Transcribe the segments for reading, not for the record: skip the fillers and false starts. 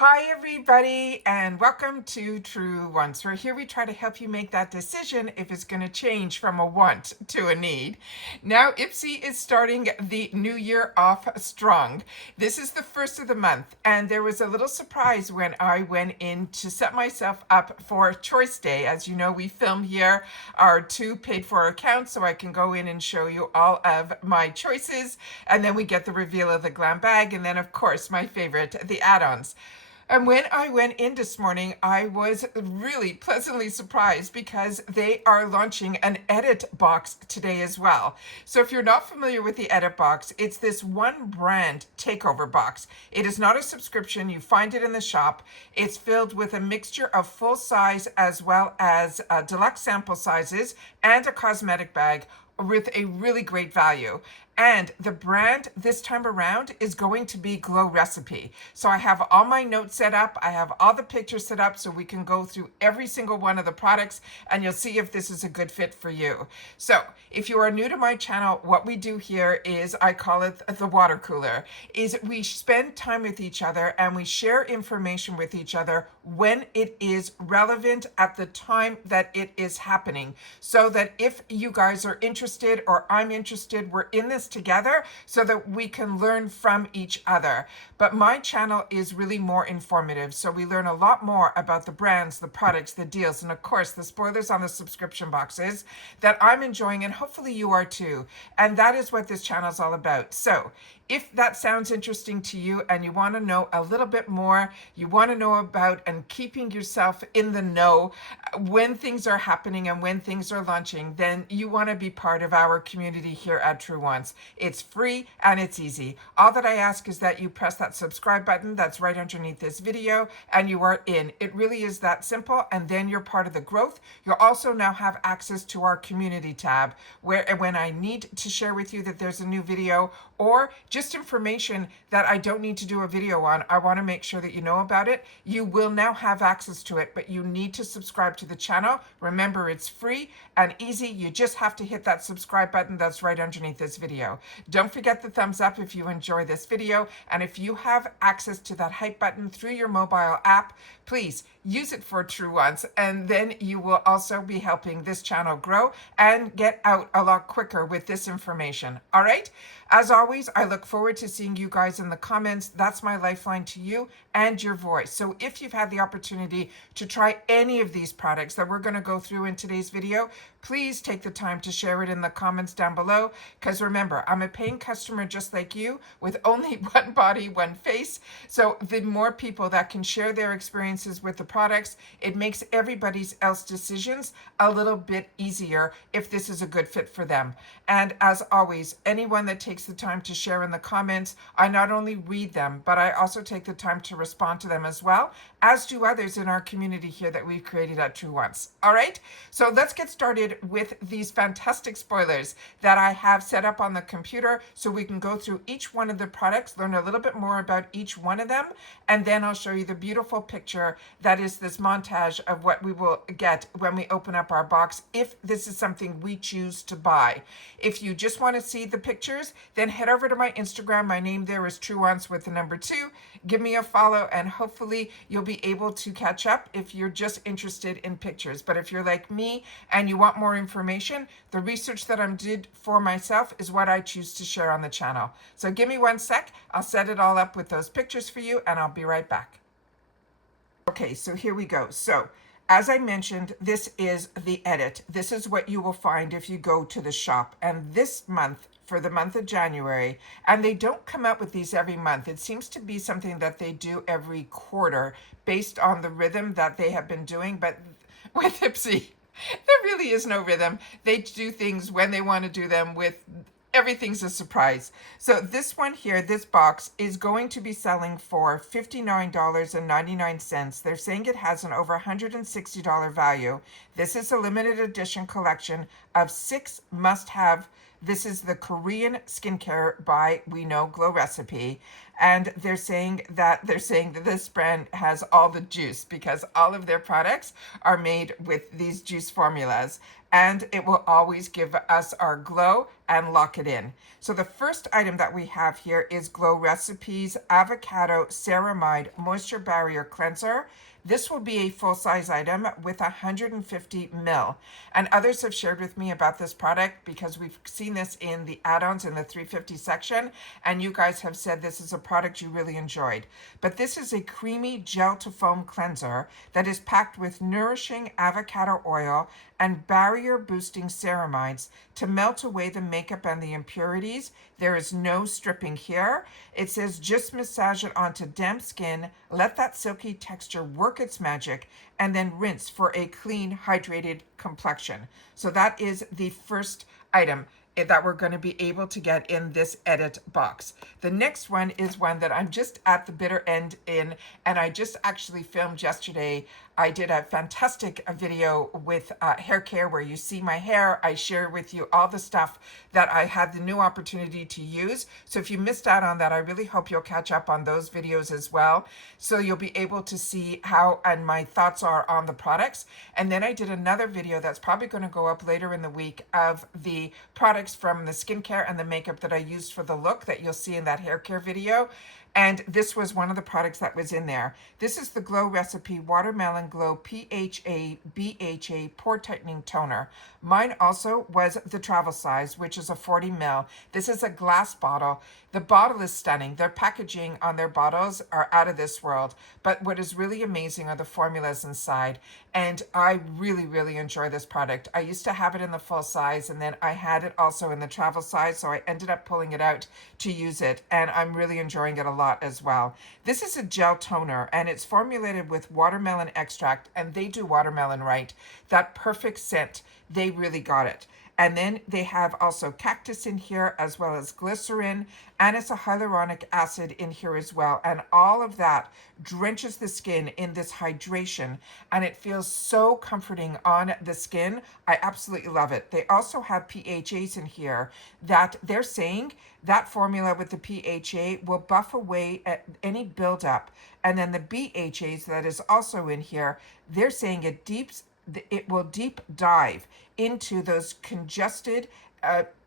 Hi everybody, and welcome to Truewants, where here we try to help you make that decision if it's going to change from a want to a need. Now IPSY is starting the new year off strong. This is the first of the month, and there was a little surprise when I went in to set myself up for Choice Day. As you know, we film here our two paid for accounts, so I can go in and show you all of my choices, and then we get the reveal of the glam bag, and then of course my favorite, the add-ons. And when I went in this morning, I was really pleasantly surprised because they are launching an edit box today as well. So if you're not familiar with the edit box, it's this One Brand Takeover Box. It is not a subscription. You find it in the shop. It's filled with a mixture of full size as well as deluxe sample sizes and a cosmetic bag with a really great value. And the brand this time around is going to be Glow Recipe. So I have all my notes set up. I have all the pictures set up so we can go through every single one of the products and you'll see if this is a good fit for you. So if you are new to my channel, what we do here is, I call it the water cooler, is we spend time with each other and we share information with each other when it is relevant at the time that it is happening. So that if you guys are interested or I'm interested, we're in this together so that we can learn from each other. But my channel is really more informative, so we learn a lot more about the brands, the products, the deals, and of course the spoilers on the subscription boxes that I'm enjoying, and hopefully you are too. And that is what this channel is all about. So if that sounds interesting to you and you want to know a little bit more, you want to know about and keeping yourself in the know when things are happening and when things are launching, then you want to be part of our community here at Truewants. It's free and it's easy. All that I ask is that you press that subscribe button that's right underneath this video and you are in. It really is that simple, and then you're part of the growth. You'll also now have access to our community tab where when I need to share with you that there's a new video or just information that I don't need to do a video on, I want to make sure that you know about it. You will now have access to it, but you need to subscribe to the channel. Remember, it's free and easy. You just have to hit that subscribe button that's right underneath this video. Don't forget the thumbs up if you enjoy this video, and if you have access to that hype button through your mobile app, please use it for Truewants, and then you will also be helping this channel grow and get out a lot quicker with this information. All right? As always, I look forward to seeing you guys in the comments. That's my lifeline to you and your voice. So if you've had the opportunity to try any of these products that we're going to go through in today's video, please take the time to share it in the comments down below, because remember, I'm a paying customer just like you with only one body, one face. So the more people that can share their experiences with the products, it makes everybody's else decisions a little bit easier if this is a good fit for them. And as always, anyone that takes the time to share in the comments, I not only read them, but I also take the time to respond to them as well, as do others in our community here that we've created at Truewants. All right, so let's get started with these fantastic spoilers that I have set up on the computer so we can go through each one of the products, learn a little bit more about each one of them, and then I'll show you the beautiful picture that is this montage of what we will get when we open up our box, if this is something we choose to buy. If you just want to see the pictures, then head over to my Instagram. My name there is Truewants with the number 2. Give me a follow, and hopefully you'll be able to catch up if you're just interested in pictures. But if you're like me and you want more information, the research that I did for myself is what I choose to share on the channel. So give me 1 sec. I'll set it all up with those pictures for you, and I'll be right back. Okay, so here we go. So as I mentioned, this is the edit. This is what you will find if you go to the shop. And this month, for the month of January, and they don't come out with these every month. It seems to be something that they do every quarter based on the rhythm that they have been doing. But with IPSY, there really is no rhythm. They do things when they want to do them. With everything's a surprise. So this one here, this box, is going to be selling for $59.99. They're saying it has an over $160 value. This is a limited edition collection of 6 must-have. This is the Korean skincare by, we know, Glow Recipe. and they're saying that this brand has all the juice because all of their products are made with these juice formulas, and it will always give us our glow and lock it in. So the first item that we have here is Glow Recipes Avocado Ceramide Moisture Barrier Cleanser. This will be a full-size item with 150 ml. And others have shared with me about this product because we've seen this in the add-ons in the 350 section, and you guys have said this is a product you really enjoyed. But this is a creamy gel to foam cleanser that is packed with nourishing avocado oil and barrier boosting ceramides to melt away the makeup and the impurities. There is no stripping here. It says just massage it onto damp skin, let that silky texture work its magic, and then rinse for a clean, hydrated complexion. So that is the first item that we're going to be able to get in this edit box. The next one is one that I'm just at the bitter end in, and I just actually filmed yesterday. I did a fantastic video with hair care where you see my hair. I share with you all the stuff that I had the new opportunity to use. So if you missed out on that, I really hope you'll catch up on those videos as well. So you'll be able to see how and my thoughts are on the products. And then I did another video that's probably going to go up later in the week of the products from the skincare and the makeup that I used for the look that you'll see in that hair care video. And this was one of the products that was in there. This is the Glow Recipe Watermelon Glow PHA BHA Pore Tightening Toner. Mine also was the travel size, which is a 40 ml. This is a glass bottle. The bottle is stunning. Their packaging on their bottles are out of this world. But what is really amazing are the formulas inside. And I really, really enjoy this product. I used to have it in the full size, and then I had it also in the travel size, so I ended up pulling it out to use it, and I'm really enjoying it a lot as well. This is a gel toner, and it's formulated with watermelon extract, and they do watermelon right. That perfect scent, they really got it. And then they have also cactus in here, as well as glycerin, and it's a hyaluronic acid in here as well. And all of that drenches the skin in this hydration, and it feels so comforting on the skin. I absolutely love it. They also have PHAs in here that they're saying that formula with the PHA will buff away any buildup. And then the BHAs that is also in here, they're saying it will deep dive into those congested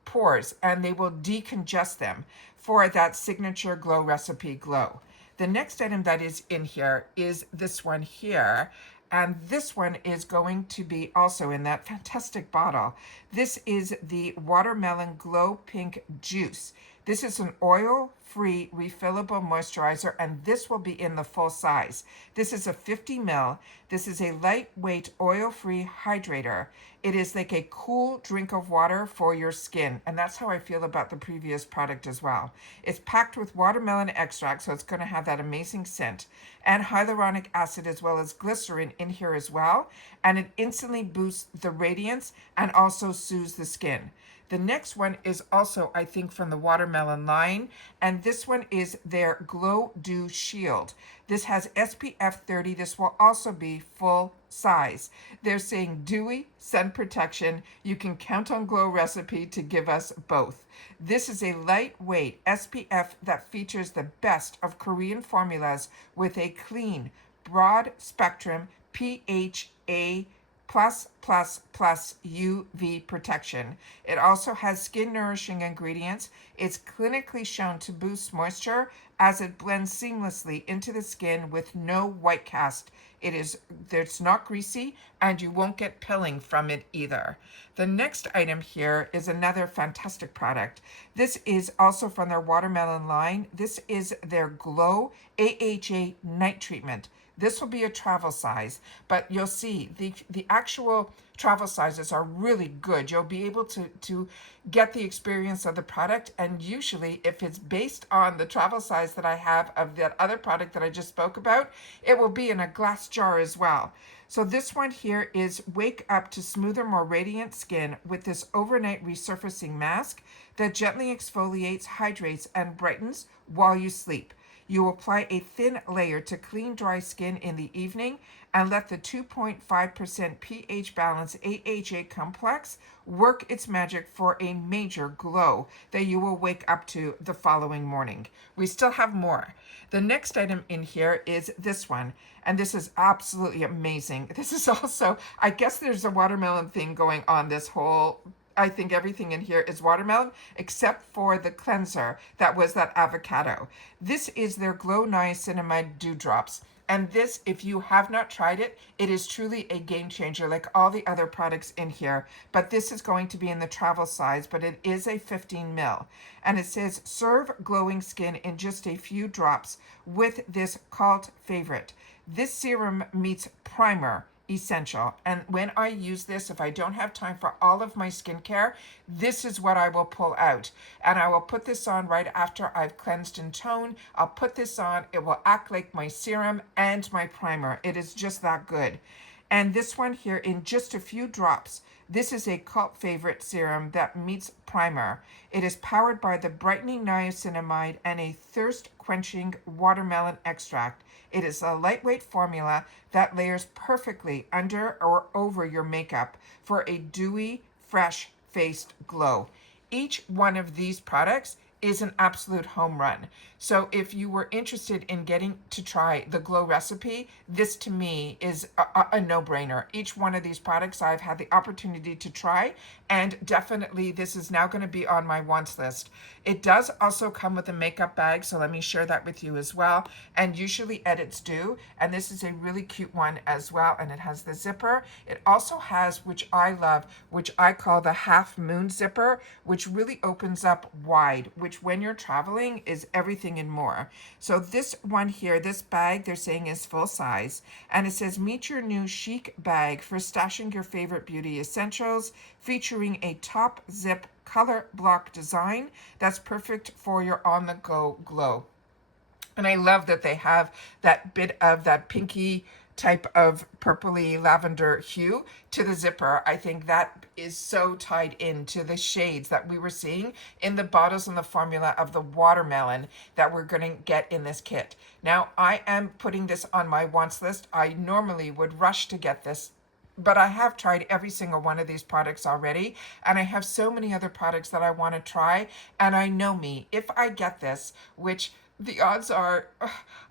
pores, and they will decongest them for that signature Glow Recipe glow. The next item that is in here is this one here, and this one is going to be also in that fantastic bottle. This is the Watermelon Glow Pink Juice. This is an oil-free refillable moisturizer, and this will be in the full size. This is a 50 ml. This is a lightweight oil-free hydrator. It is like a cool drink of water for your skin, and that's how I feel about the previous product as well. It's packed with watermelon extract, so it's going to have that amazing scent, and hyaluronic acid as well as glycerin in here as well, and it instantly boosts the radiance and also soothes the skin. The next one is also, I think, from the watermelon line, and this one is their Glow Dew Shield. This has SPF 30. This will also be full size. They're saying dewy sun protection. You can count on Glow Recipe to give us both. This is a lightweight SPF that features the best of Korean formulas with a clean, broad spectrum PHA plus UV protection. It also has skin nourishing ingredients. It's clinically shown to boost moisture as it blends seamlessly into the skin with no white cast. It's not greasy, and you won't get pilling from it either. The next item here is another fantastic product. This is also from their watermelon line. This is their Glow AHA Night Treatment. This will be a travel size, but you'll see the actual travel sizes are really good. You'll be able to get the experience of the product, and usually if it's based on the travel size that I have of that other product that I just spoke about, it will be in a glass jar as well. So this one here is Wake Up to Smoother, More Radiant Skin with this overnight resurfacing mask that gently exfoliates, hydrates, and brightens while you sleep. You apply a thin layer to clean dry skin in the evening and let the 2.5% pH balance AHA complex work its magic for a major glow that you will wake up to the following morning. We still have more. The next item in here is this one, and this is absolutely amazing. This is also, I guess there's a watermelon thing going on this whole, I think everything in here is watermelon except for the cleanser that was that avocado. This is their Glow Niacinamide Dewdrops. And this, if you have not tried it, it is truly a game changer like all the other products in here. But this is going to be in the travel size, but it is a 15 ml. And it says, serve glowing skin in just a few drops with this cult favorite. This serum meets primer essential. And when I use this, if I don't have time for all of my skincare, this is what I will pull out. And I will put this on right after I've cleansed and toned. I'll put this on. It will act like my serum and my primer. It is just that good. And this one here in just a few drops. This is a cult favorite serum that meets primer. It is powered by the brightening niacinamide and a thirst quenching watermelon extract. It is a lightweight formula that layers perfectly under or over your makeup for a dewy, fresh-faced glow. Each one of these products is an absolute home run. So if you were interested in getting to try the glow recipe, this to me is a no-brainer. Each one of these products I've had the opportunity to try, and definitely this is now going to be on my wants list. It does also come with a makeup bag, so let me share that with you as well. And usually edits do, and this is a really cute one as well, and it has the zipper. It also has, which I love, which I call the half moon zipper, which really opens up wide, which when you're traveling is everything and more. So this one here, this bag they're saying is full size, and it says meet your new chic bag for stashing your favorite beauty essentials, featuring a top zip color block design that's perfect for your on-the-go glow. And I love that they have that bit of that pinky type of purpley lavender hue to the zipper. I think that is so tied into the shades that we were seeing in the bottles and the formula of the watermelon that we're going to get in this kit. Now, I am putting this on my wants list. I normally would rush to get this, but I have tried every single one of these products already, and I have so many other products that I want to try, and I know me, if I get this, which the odds are,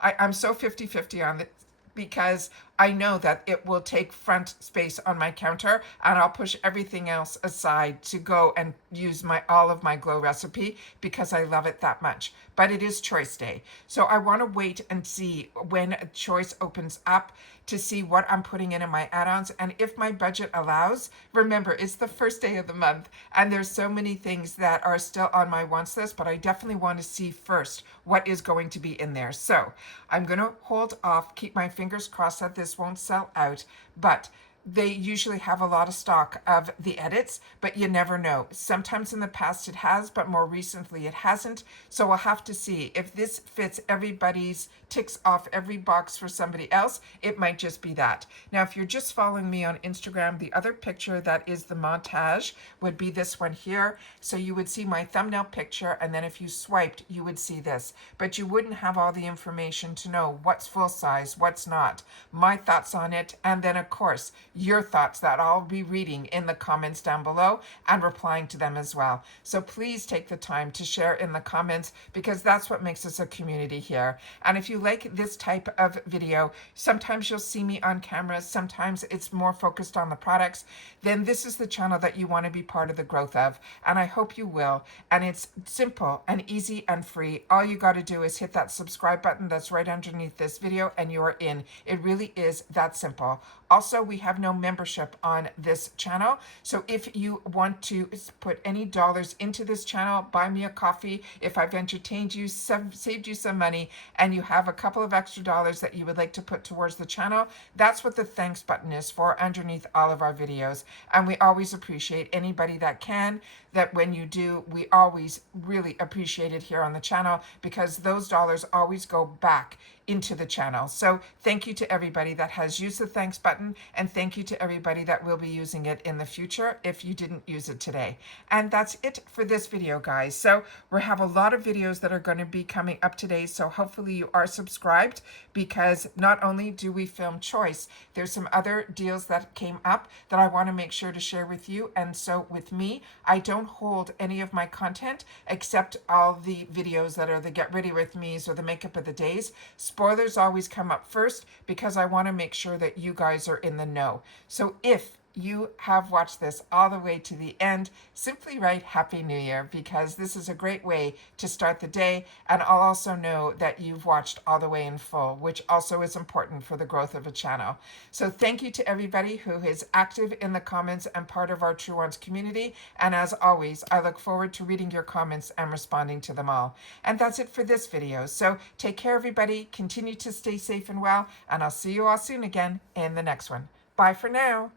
I'm so 50-50 on it, because I know that it will take front space on my counter, and I'll push everything else aside to go and use all of my glow recipe because I love it that much. But it is choice day. So I want to wait and see when choice opens up to see what I'm putting in my add-ons. And if my budget allows, remember, it's the first day of the month and there's so many things that are still on my wants list, but I definitely want to see first what is going to be in there. So I'm going to hold off, keep my fingers crossed that this won't sell out, but they usually have a lot of stock of the edits, but you never know. Sometimes in the past it has, but more recently it hasn't. So we'll have to see if this fits everybody's, ticks off every box for somebody else. It might just be that. Now, if you're just following me on Instagram, the other picture that is the montage would be this one here. So you would see my thumbnail picture, and then if you swiped, you would see this. But you wouldn't have all the information to know what's full size, what's not, my thoughts on it, and then of course, your thoughts that I'll be reading in the comments down below and replying to them as well. So please take the time to share in the comments because that's what makes us a community here. And if you like this type of video, sometimes you'll see me on camera, sometimes it's more focused on the products, then this is the channel that you want to be part of the growth of. And I hope you will. And it's simple and easy and free. All you got to do is hit that subscribe button that's right underneath this video and you're in. It really is that simple. Also, we have no membership on this channel. So if you want to put any dollars into this channel, buy me a coffee. If I've entertained you, saved you some money, and you have a couple of extra dollars that you would like to put towards the channel, that's what the thanks button is for underneath all of our videos. And we always appreciate anybody that can, that when you do, we always really appreciate it here on the channel because those dollars always go back into the channel. So thank you to everybody that has used the thanks button, and thank thank you to everybody that will be using it in the future if you didn't use it today. And that's it for this video, guys. So we have a lot of videos that are going to be coming up today, so hopefully you are subscribed, because not only do we film Choice, there's some other deals that came up that I want to make sure to share with you. And so with me, I don't hold any of my content except all the videos that are the get ready with me's or the makeup of the days. Spoilers always come up first because I want to make sure that you guys are in the know. So if you have watched this all the way to the end, simply write Happy New Year, because this is a great way to start the day, and I'll also know that you've watched all the way in full, which also is important for the growth of a channel. So thank you to everybody who is active in the comments and part of our Truewants community, and as always, I look forward to reading your comments and responding to them all. And that's it for this video. So take care, everybody, continue to stay safe and well, and I'll see you all soon again in the next one. Bye for now.